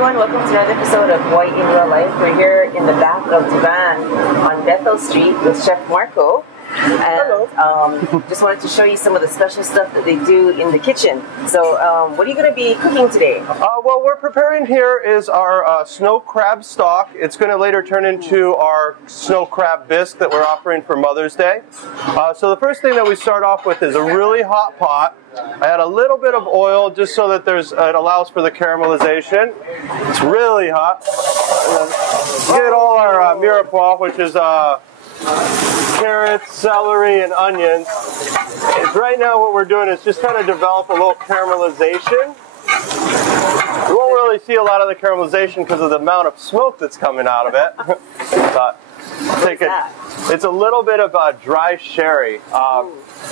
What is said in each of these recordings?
everyone, welcome to another episode of Hawaii in Real Life. We're here in the back of Du Vin on Bethel Street with Chef Marco. And just wanted to show you some of the special stuff that they do in the kitchen. So what are you going to be cooking today? Well, we're preparing here is our snow crab stock. It's going to later turn into our snow crab bisque that we're offering for Mother's Day. So the first thing that we start off with is a really hot pot. I add a little bit of oil just so that it allows for the caramelization. It's really hot. Get all our mirepoix, which is carrots, celery, and onions. Right now what we're doing is just kind of develop a little caramelization. You won't really see a lot of the caramelization because of the amount of smoke that's coming out of it. But it's a little bit of dry sherry.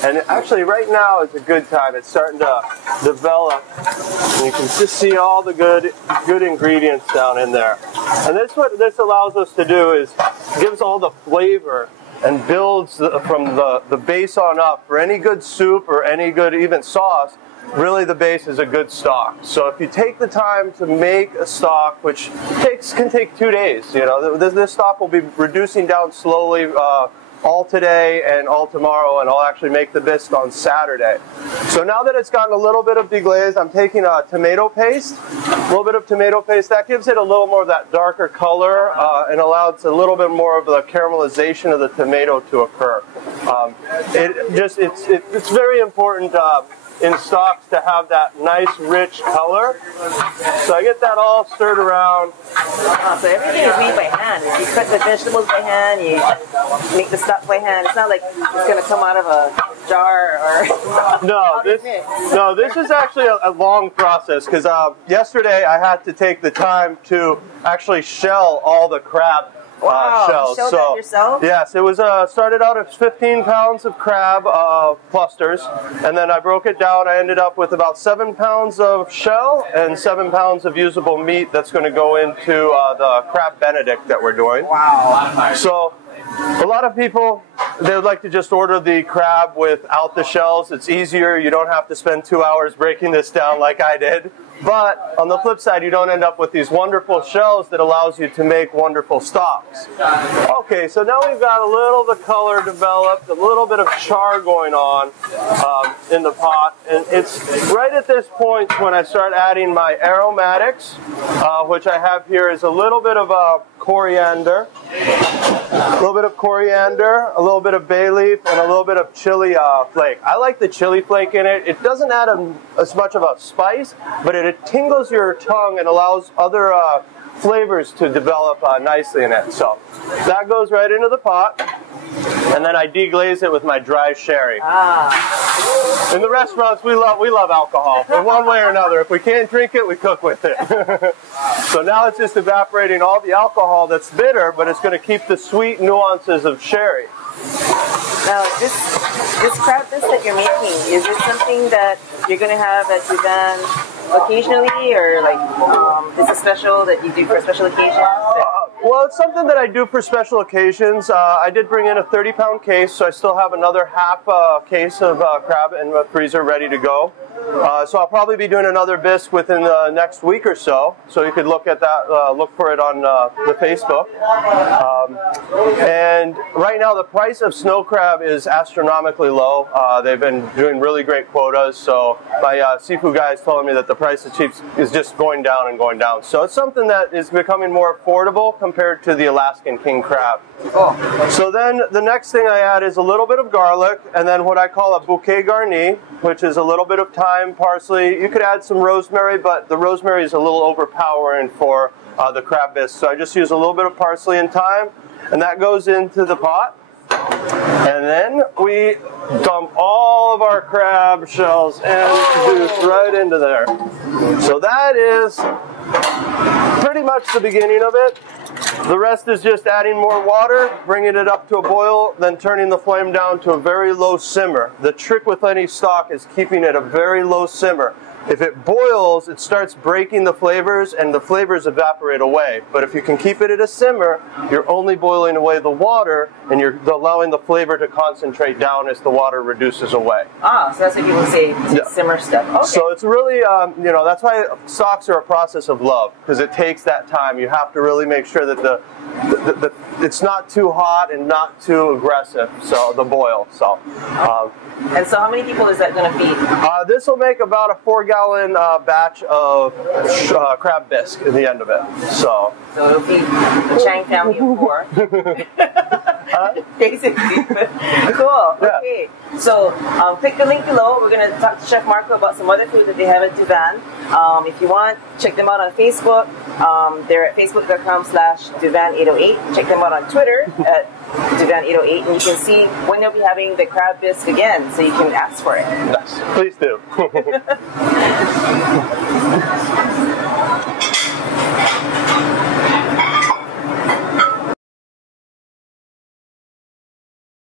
And actually right now is a good time. It's starting to develop. And you can just see all the good ingredients down in there. And what this allows us to do is gives all the flavor and builds from the base on up. For any good soup or any good even sauce, really the base is a good stock. So if you take the time to make a stock, which can take 2 days, you know, this stock will be reducing down slowly all today and all tomorrow, and I'll actually make the bisque on Saturday. So now that it's gotten a little bit of deglaze, I'm taking a tomato paste, a little bit of tomato paste. That gives it a little more of that darker color and allows a little bit more of the caramelization of the tomato to occur. It's very important in stocks to have that nice rich color. So I get that all stirred around. So everything is made by hand. You cut the vegetables by hand, you make the stock by hand. It's not like it's going to come out of a jar or... No, this is actually a long process because yesterday I had to take the time to actually shell all the crab shells. You shelled that yourself? Yes, it was started out as 15 pounds of crab clusters, and then I broke it down. I ended up with about 7 pounds of shell and 7 pounds of usable meat that's going to go into the crab benedict that we're doing. Wow. So a lot of people, they would like to just order the crab without the shells. It's easier. You don't have to spend 2 hours breaking this down like I did. But on the flip side, you don't end up with these wonderful shells that allows you to make wonderful stocks. Okay, so now we've got a little of the color developed, a little bit of char going on in the pot. And it's right at this point when I start adding my aromatics, which I have here is a little bit of coriander, a little bit a little bit of bay leaf, and a little bit of chili flake. I like the chili flake in it. It doesn't add as much of a spice, but it tingles your tongue and allows other flavors to develop nicely in it. So that goes right into the pot, and then I deglaze it with my dry sherry. In the restaurants, we love alcohol in one way or another. If we can't drink it, we cook with it. So now it's just evaporating all the alcohol that's bitter, but it's going to keep the sweet nuances of sherry. Now, this crab bisque that you're making, is it something that you're going to have at Du Vin occasionally, or like is it special that you do for special occasions? Well, it's something that I do for special occasions. I did bring in a 30-pound case, so I still have another half case of crab in the freezer ready to go. So I'll probably be doing another bisque within the next week or so. So you could look at that, look for it on the Facebook. And right now the price of snow crab is astronomically low. They've been doing really great quotas. So my seafood guy is telling me that the price of cheap is just going down and going down. So it's something that is becoming more affordable compared to the Alaskan king crab. So then the next thing I add is a little bit of garlic, and then what I call a bouquet garni, which is a little bit of thyme, parsley. You could add some rosemary, but the rosemary is a little overpowering for the crab bisque. So I just use a little bit of parsley and thyme, and that goes into the pot. And then we dump all of our crab shells and juice right into there. So that is pretty much the beginning of it. The rest is just adding more water, bringing it up to a boil, then turning the flame down to a very low simmer. The trick with any stock is keeping it a very low simmer. if it boils, it starts breaking the flavors and the flavors evaporate away. But if you can keep it at a simmer, you're only boiling away the water and you're allowing the flavor to concentrate down as the water reduces away. Ah, so that's what people say, simmer stuff. Okay. So it's really, you know, that's why stocks are a process of love, because it takes that time. You have to really make sure that it's not too hot and not too aggressive, so the boil. So. And so how many people is that going to feed? This will make about a 4-gallon batch of crab bisque at the end of it. So it'll feed the Chang family of 4. Basically. Cool. Yeah. Okay. So click the link below. We're going to talk to Chef Marco about some other food that they have at Du Vin. If you want, check them out on Facebook. They're at facebook.com/DuVin808. Check them out on Twitter at DuVin808, and you can see when they'll be having the crab bisque again, so you can ask for it. Yes, please do.